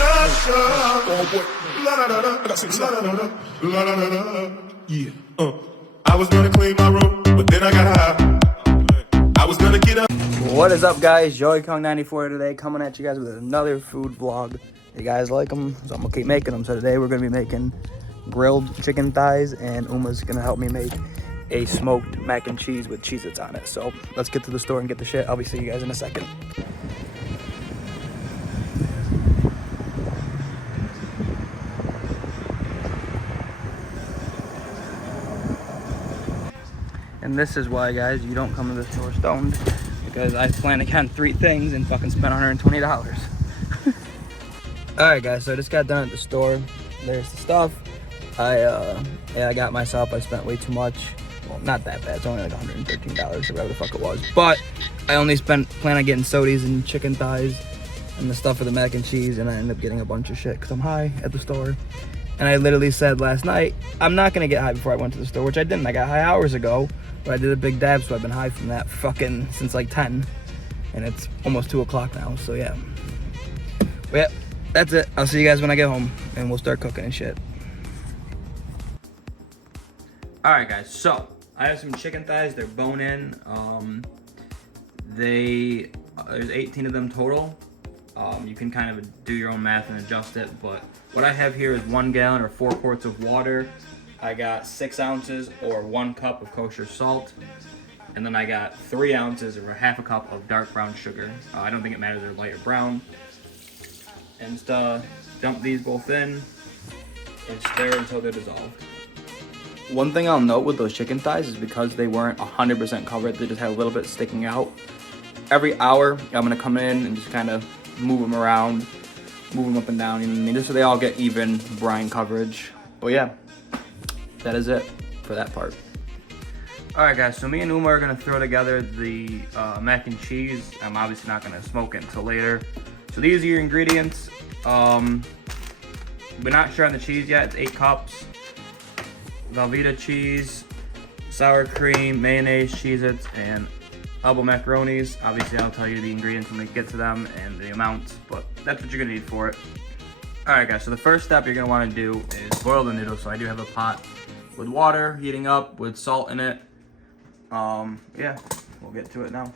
Oh boy, la la la la, I got some la la la la la la la. Yeah. I was gonna clean my room, but then I got high. I was gonna get up. What is up, guys? Joey Kong 94 today, coming at you guys with another food vlog. You guys like them, so I'm gonna keep making them. So today we're gonna be making grilled chicken thighs, and Uma's gonna help me make a smoked mac and cheese with Cheez-Its on it. So let's get to the store and get the shit. I'll be seeing you guys in a second. And this is why, guys, you don't come to the store stoned, because I plan to get 3 things and fucking spend $120. Alright, guys, so I just got done at the store. There's the stuff. I got myself, I spent way too much. Well, not that bad, it's only like $113 or whatever the fuck it was. But I only plan on getting sodies and chicken thighs and the stuff for the mac and cheese, and I ended up getting a bunch of shit because I'm high at the store. And I literally said last night, I'm not gonna get high before I went to the store, which I didn't. I got high hours ago, but I did a big dab, so I've been high from that fucking since like 10. And it's almost 2 o'clock now, so yeah. But yeah, that's it. I'll see you guys when I get home, and we'll start cooking and shit. Alright, guys, so I have some chicken thighs. They're bone-in. There's 18 of them total. You can kind of do your own math and adjust it, but what I have here is 1 gallon or 4 quarts of water. I got 6 ounces or 1 cup of kosher salt, and then I got 3 ounces or half a cup of dark brown sugar. I don't think it matters if they're light or brown. And just dump these both in and stir until they're dissolved. One thing I'll note with those chicken thighs is because they weren't 100% covered, they just had a little bit sticking out. Every hour, I'm gonna come in and just kind of move them around, move them up and down, you know what I mean? Just so they all get even brine coverage. But yeah, that is it for that part. Alright, guys, so me and Uma are gonna throw together the mac and cheese. I'm obviously not gonna smoke it until later. So these are your ingredients. We're not sure on the cheese yet. It's 8 cups. Velveeta cheese, sour cream, mayonnaise, Cheez-Its, and elbow macaronis. Obviously, I'll tell you the ingredients when we get to them and the amounts, but that's what you're gonna need for it. Alright, guys, so the first step you're gonna wanna do is boil the noodles. So I do have a pot with water heating up with salt in it. Yeah, we'll get to it now.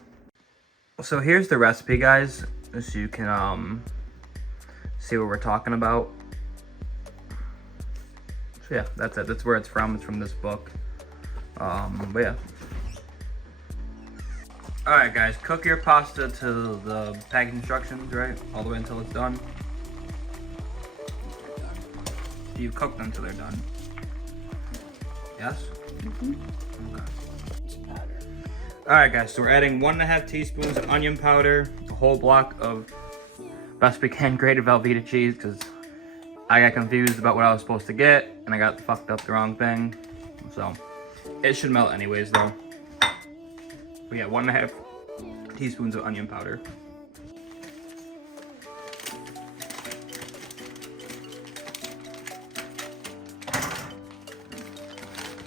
So here's the recipe, guys, so you can see what we're talking about. So yeah, that's it. That's where it's from. It's from this book. But yeah. Alright, guys, cook your pasta to the package instructions, right? All the way until it's done. You cook them until they're done. Yes? Mm-hmm. Okay. Alright, guys, so we're adding 1.5 teaspoons of onion powder, a whole block of best we can grated Velveeta cheese, because I got confused about what I was supposed to get, and I got fucked up the wrong thing. So, it should melt anyways, though. But yeah, 1.5 teaspoons of onion powder.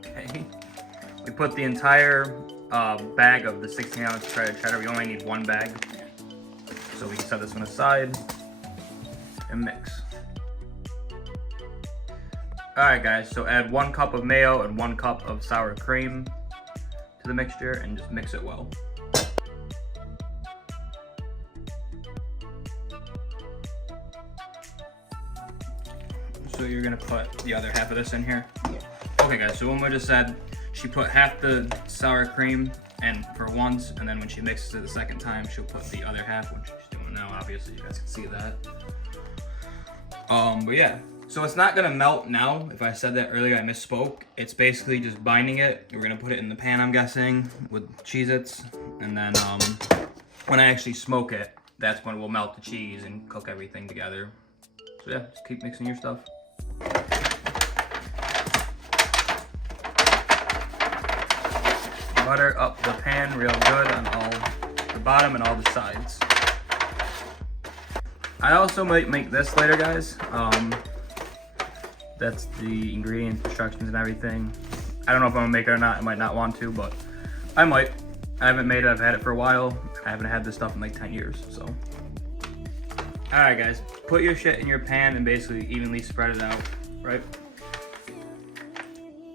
Okay. We put the entire bag of the 16-ounce shredded cheddar. We only need 1 bag. So we can set this one aside and mix. Alright, guys, so add 1 cup of mayo and 1 cup of sour cream to the mixture and just mix it well. So you're gonna put the other half of this in here? Yeah. Okay, guys, so Uma just said she put half the sour cream and for once, and then when she mixes it the second time, she'll put the other half, which she's doing now. Obviously, you guys can see that. But yeah. So it's not gonna melt now. If I said that earlier, I misspoke. It's basically just binding it. We're gonna put it in the pan, I'm guessing, with Cheez-Its. And then when I actually smoke it, that's when we'll melt the cheese and cook everything together. So yeah, just keep mixing your stuff. Butter up the pan real good on all the bottom and all the sides. I also might make this later, guys. That's the ingredients, instructions, and everything. I don't know if I'm gonna make it or not. I might not want to, but I might. I haven't made it. I've had it for a while. I haven't had this stuff in like 10 years, so. All right, guys, put your shit in your pan and basically evenly spread it out, right?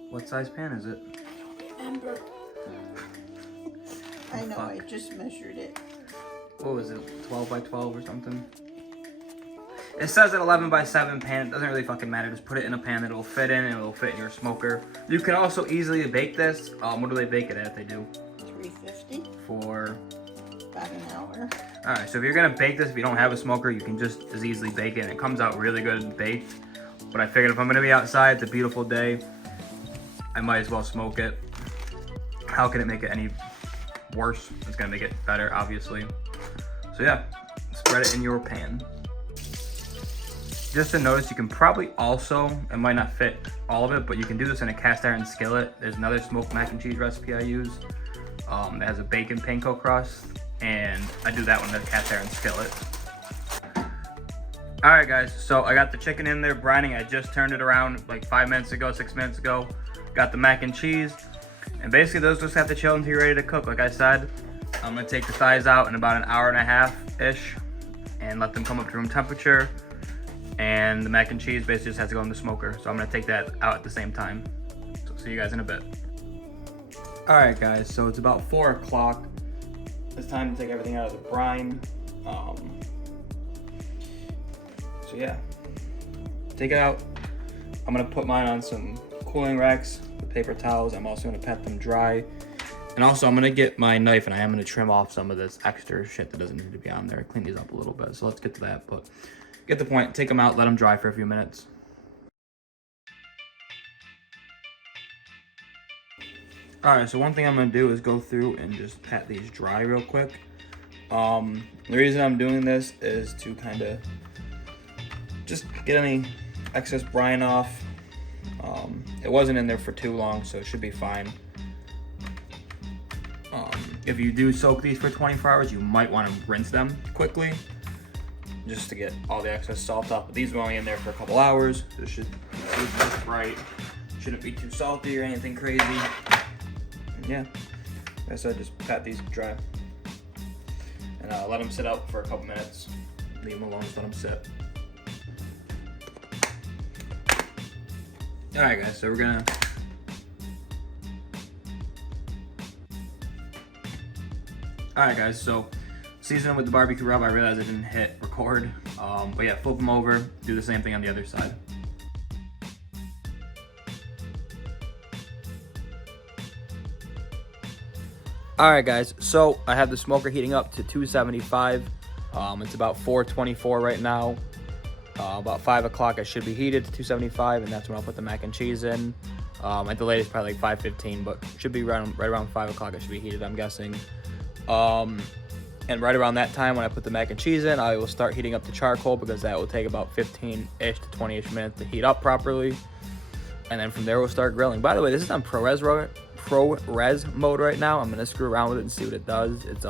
What size pan is it? Amber. I know, Fuck. I just measured it. What was it, 12 by 12 or something? It says an 11 by 7 pan. It doesn't really fucking matter. Just put it in a pan that it'll fit in and it'll fit in your smoker. You can also easily bake this. What do they bake it at? They do 350. for About an hour. all right. So if you're gonna bake this, if you don't have a smoker, you can just as easily bake it. And it comes out really good baked. But I figured if I'm gonna be outside, it's a beautiful day, I might as well smoke it. How can it make it any worse? It's gonna make it better, obviously. So yeah, spread it in your pan. Just to notice, you can probably also, it might not fit all of it, but you can do this in a cast iron skillet. There's another smoked mac and cheese recipe I use that has a bacon panko crust, and I do that one in a cast iron skillet. All right, guys, so I got the chicken in there brining. I just turned it around like 5 minutes ago, 6 minutes ago. Got the mac and cheese, and basically those just have to chill until you're ready to cook. Like I said, I'm gonna take the thighs out in about an hour and a half-ish and let them come up to room temperature. And the mac and cheese basically just has to go in the smoker. So I'm gonna take that out at the same time. So see you guys in a bit. All right, guys, so it's about 4 o'clock. It's time to take everything out of the brine. So yeah, take it out. I'm gonna put mine on some cooling racks with paper towels. I'm also gonna pat them dry. And also I'm gonna get my knife and I am gonna trim off some of this extra shit that doesn't need to be on there. Clean these up a little bit, so let's get to that. But get the point, take them out, let them dry for a few minutes. All right, so one thing I'm gonna do is go through and just pat these dry real quick. The reason I'm doing this is to kind of just get any excess brine off. It wasn't in there for too long, so it should be fine. If you do soak these for 24 hours, you might want to rinse them quickly just to get all the excess salt off. But these were only in there for a couple hours. This should be just right. Shouldn't be too salty or anything crazy. And yeah, like I said, just pat these dry and let them sit out for a couple minutes. Leave them alone, just let them sit. All right, guys, so we're gonna season them with the barbecue rub. I realized I didn't hit record, but yeah, flip them over, do the same thing on the other side. All right, guys, so I have the smoker heating up to 275. It's about 424 right now. About 5 o'clock, I should be heated to 275, and that's when I'll put the mac and cheese in. At the latest, probably like 5:15, but should be right around 5 o'clock. I should be heated, I'm guessing. And right around that time, when I put the mac and cheese in, I will start heating up the charcoal because that will take about 15-ish to 20-ish minutes to heat up properly. And then from there, we'll start grilling. By the way, this is on ProRes mode right now. I'm gonna screw around with it and see what it does. It's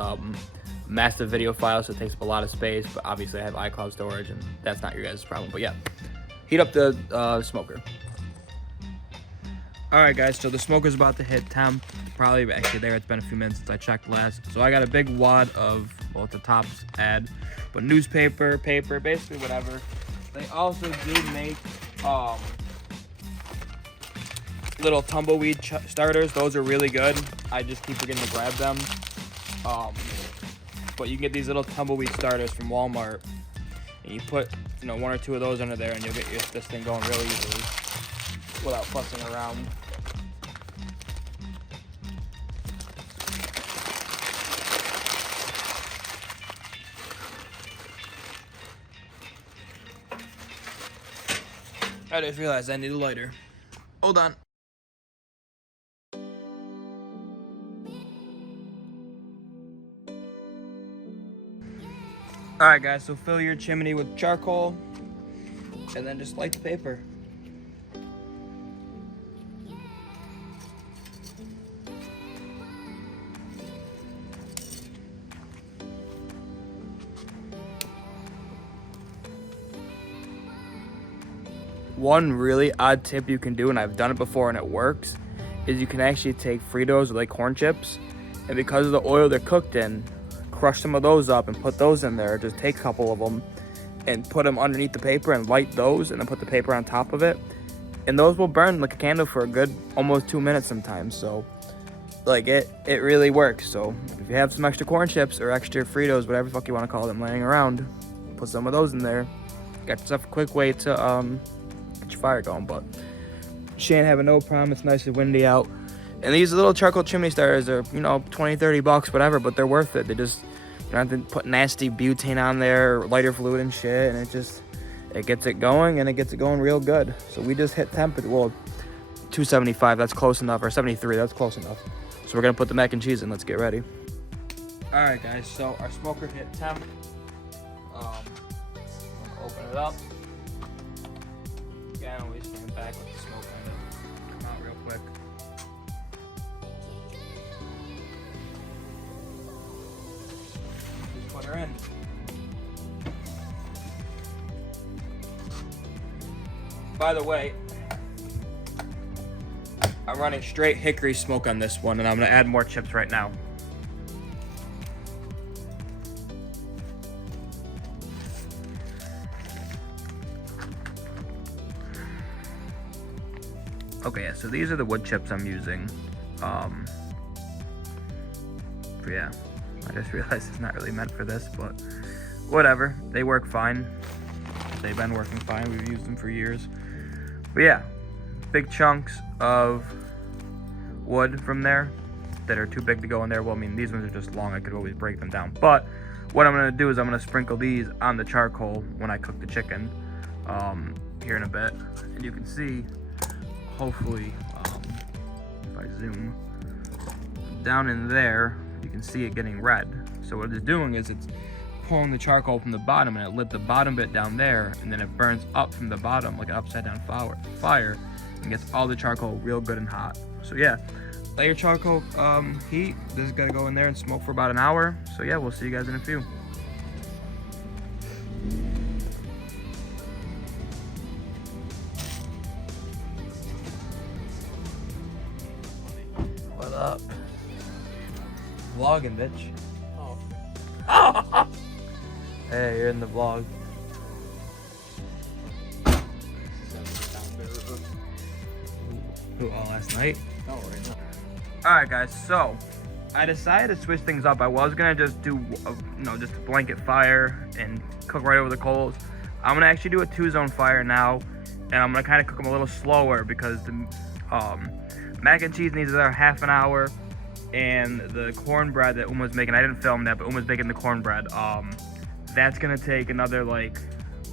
massive video file, so it takes up a lot of space, but obviously I have iCloud storage and that's not your guys' problem. But yeah, heat up the smoker. All right, guys, so the smoker's about to hit temp. Probably actually there, it's been a few minutes since I checked last. So I got a big wad of, well, at the top's ad, but newspaper, paper, basically whatever. They also do make little tumbleweed starters. Those are really good. I just keep forgetting to grab them. But you can get these little tumbleweed starters from Walmart, and you put, 1 or 2 of those under there, and you'll get this thing going really easily without fussing around. I just realized I need a lighter. Hold on. Alright, guys, so fill your chimney with charcoal and then just light the paper. One really odd tip you can do, and I've done it before and it works, is you can actually take Fritos or like corn chips, and because of the oil they're cooked in, crush some of those up and put those in there. Just take a couple of them and put them underneath the paper and light those, and then put the paper on top of it. And those will burn like a candle for a good almost 2 minutes sometimes. So like it really works. So if you have some extra corn chips or extra Fritos, whatever the fuck you want to call them, laying around, put some of those in there. Got yourself a quick way to get your fire going. But she ain't having no problem. It's nice and windy out. And these little charcoal chimney starters are, you know, 20, 30 bucks, whatever, but they're worth it. They just, you don't have to put nasty butane on there, lighter fluid and shit, and it gets it going, and it gets it going real good. So we just hit temperature, well, 275, that's close enough, or 73, that's close enough. So we're gonna put the mac and cheese in. Let's get ready. All right, guys, so our smoker hit temp. Open it up. Again, we stand back with the smoke in it. Come out real quick. Just put her in. By the way, I'm running straight hickory smoke on this one, and I'm gonna add more chips right now. Okay, yeah, so these are the wood chips I'm using. Yeah, I just realized it's not really meant for this, but whatever. They work fine. They've been working fine. We've used them for years. But yeah, big chunks of wood from there that are too big to go in there. Well, I mean, these ones are just long. I could always break them down. But what I'm going to do is I'm going to sprinkle these on the charcoal when I cook the chicken here in a bit. And you can see, hopefully, if I zoom down in there, you can see it getting red. So what it's doing is it's pulling the charcoal from the bottom, and it lit the bottom bit down there, and then it burns up from the bottom like an upside down fire and gets all the charcoal real good and hot. So yeah, let your charcoal heat. This is gonna go in there and smoke for about an hour. So yeah, we'll see you guys in a few. What up? Vlogging, bitch. Oh. Hey, you're in the vlog. Ooh, last night? Oh, right now. Alright guys, so I decided to switch things up. I was gonna just do, just a blanket fire and cook right over the coals. I'm gonna actually do a 2-zone fire now, and I'm gonna kind of cook them a little slower because the mac and cheese needs another half an hour, and the cornbread that Uma's making, I didn't film that, but Uma's making the cornbread. That's gonna take another like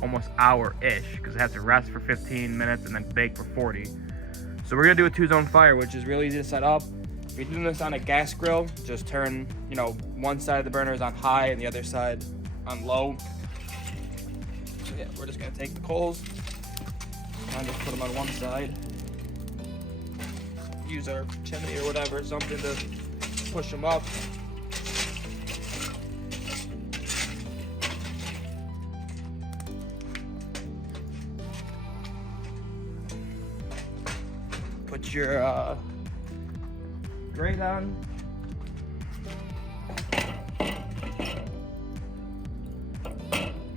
almost hour-ish because it has to rest for 15 minutes and then bake for 40. So we're gonna do a 2-zone fire, which is really easy to set up. If you're doing this on a gas grill, just turn, one side of the burner is on high and the other side on low. So yeah, we're just gonna take the coals and just put them on one side. Use our chimney or whatever, something to push them up. Put your grate on.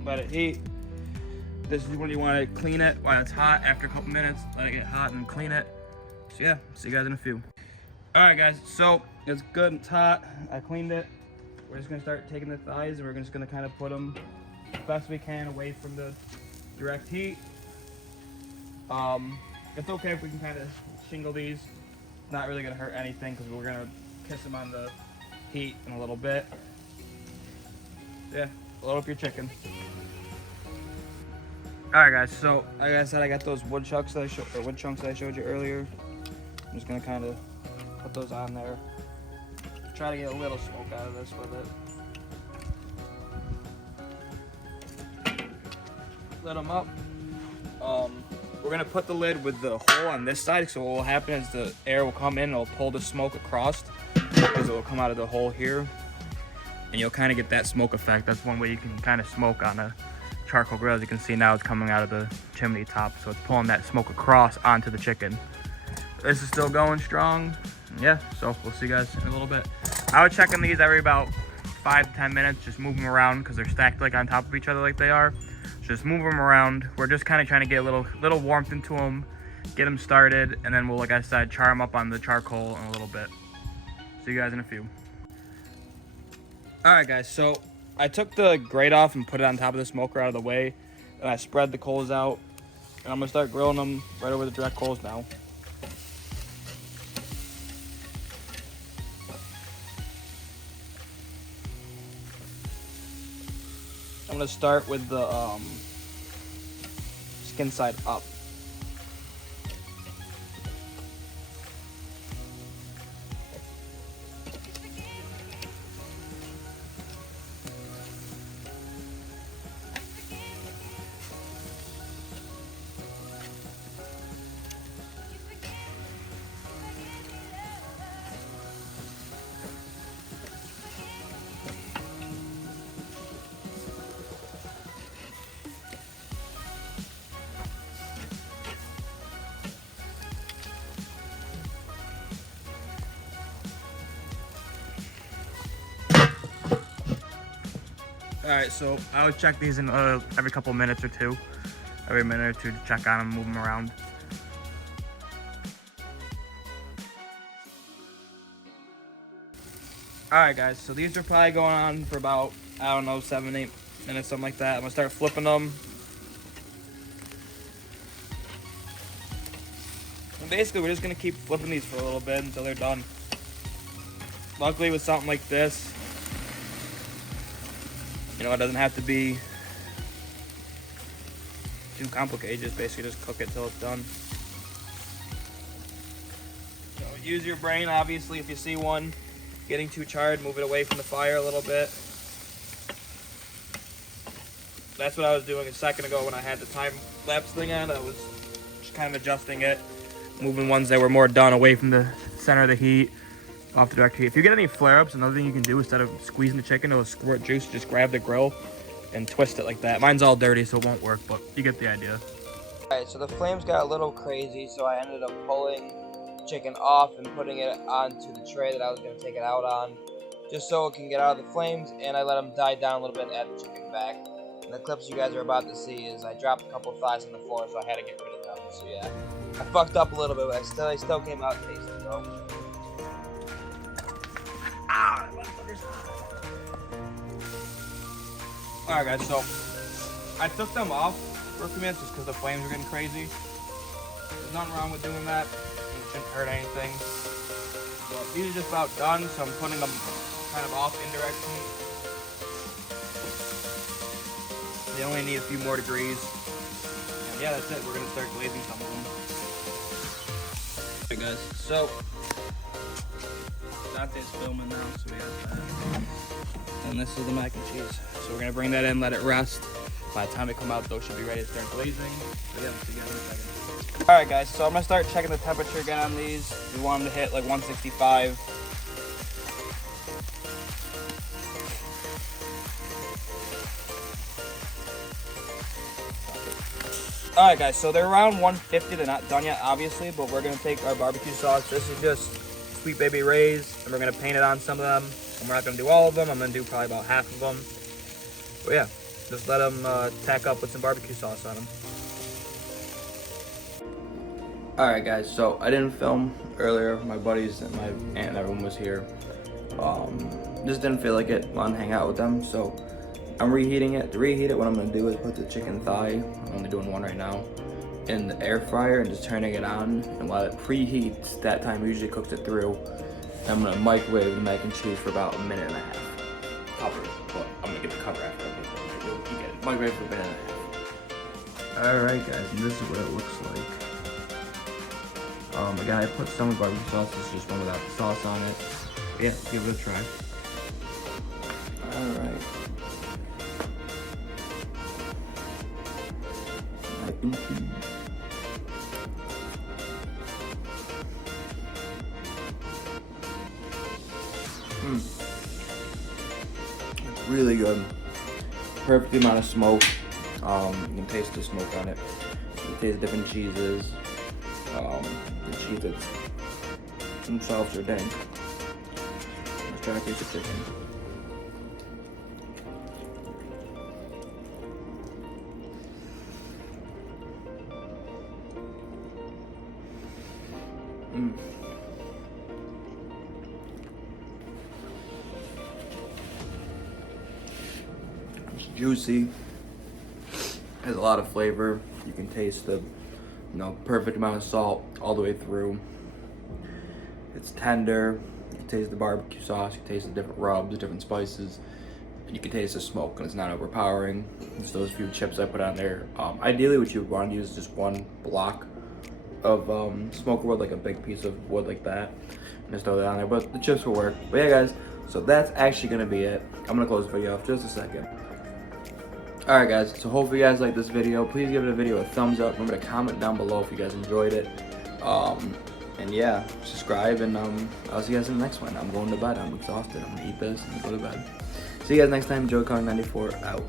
Let it heat. This is when you want to clean it while it's hot. After a couple minutes, let it get hot and clean it. So yeah, see you guys in a few. All right guys, so it's good, it's hot. I cleaned it. We're just gonna start taking the thighs, and we're just gonna kind of put them as best we can away from the direct heat. It's okay if we can kind of shingle these. It's not really gonna hurt anything because we're gonna kiss them on the heat in a little bit. Yeah, load up your chicken. All right, guys. So like I said, I got those wood chunks that I showed you earlier. I'm just gonna kind of put those on there. Try to get a little smoke out of this with it. Lit them up. We're gonna put the lid with the hole on this side, so what will happen is the air will come in and it'll pull the smoke across because it will come out of the hole here, and you'll kind of get that smoke effect. That's one way you can kind of smoke on a charcoal grill. As you can see now, it's coming out of the chimney top, so it's pulling that smoke across onto the chicken. This is still going strong. Yeah, so we'll see you guys in a little bit. I would check on these every about 5 to 10 minutes. Just move them around because they're stacked like on top of each other like they are. Just move them around. We're just kind of trying to get a little warmth into them, get them started, and then we'll, like I said, char them up on the charcoal in a little bit. See you guys in a few. All right, guys. So I took the grate off and put it on top of the smoker out of the way, and I spread the coals out, and I'm gonna start grilling them right over the direct coals now. I'm gonna start with the skin side up. Alright, so I would check these in every couple minutes or two. Every minute or two to check on them, move them around. Alright guys, so these are probably going on for about, I don't know, 7-8 minutes, something like that. I'm gonna start flipping them. And basically we're just gonna keep flipping these for a little bit until they're done. Luckily with something like this, you know, it doesn't have to be too complicated. Just basically just cook it till it's done. So use your brain, obviously. If you see one getting too charred, move it away from the fire a little bit. That's what I was doing a second ago when I had the time lapse thing on. I was just kind of adjusting it, moving ones that were more done away from the center of the heat, off the direct heat. If you get any flare-ups, another thing you can do instead of squeezing the chicken to squirt juice, just grab the grill and twist it like that. Mine's all dirty, so it won't work, but you get the idea. Alright, so the flames got a little crazy, so I ended up pulling chicken off and putting it onto the tray that I was going to take it out on, just so it can get out of the flames, and I let them die down a little bit and add the chicken back. And the clips you guys are about to see is I dropped a couple thighs on the floor, so I had to get rid of them. So yeah, I fucked up a little bit, but I still came out tasty, though. Alright guys, so I took them off for a few minutes just because the flames were getting crazy. There's nothing wrong with doing that. It shouldn't hurt anything. So these are just about done, so I'm putting them kind of off indirect heat. They only need a few more degrees. And yeah, that's it. We're going to start glazing some of them. Alright guys, so Dante's filming now, so we got that. And this is the mac and cheese. So we're gonna bring that in, let it rest. By the time they come out, those should be ready to start glazing. So yeah, see you guys in a second. Alright guys, so I'm gonna start checking the temperature again on these. We want them to hit like 165. Alright guys, so they're around 150. They're not done yet, obviously, but we're gonna take our barbecue sauce. This is just Sweet Baby Ray's, and we're gonna paint it on some of them. And we're not gonna do all of them. I'm gonna do probably about half of them. But yeah, just let them tack up with some barbecue sauce on them. Alright guys, so I didn't film earlier. My buddies and my aunt and everyone was here. Just didn't feel like it. Wanted to hang out with them, so I'm reheating it. To reheat it, what I'm gonna do is put the chicken thigh, I'm only doing one right now, in the air fryer and just turning it on. And while it preheats, that time usually cooks it through. I'm gonna microwave the mac and cheese for about a minute and a half. Cover, but I'm gonna get the cover after. You get it. Microwave for a minute and a half. Alright guys, and this is what it looks like. Again, I put some barbecue sauce. This is just one without the sauce on it. But yeah, give it a try. Alright. Mac and cheese. Really good. Perfect amount of smoke. You can taste the smoke on it. You can taste different cheeses. The Cheez-Its themselves are dank. Let's try to taste the chicken. It's juicy. Has a lot of flavor. You can taste the, perfect amount of salt all the way through. It's tender. You can taste the barbecue sauce. You can taste the different rubs, the different spices. And you can taste the smoke, and it's not overpowering. It's those few chips I put on there. Ideally, what you would want to use is just one block of smoker wood, like a big piece of wood like that. And just throw that on there, but the chips will work. But yeah, guys, so that's actually gonna be it. I'm gonna close the video off just a second. Alright guys, so hopefully you guys like this video. Please give the video a thumbs up. Remember to comment down below if you guys enjoyed it. And yeah, subscribe, and I'll see you guys in the next one. I'm going to bed. I'm exhausted. I'm gonna eat this and go to bed. See you guys next time. Joe Kong 94 out.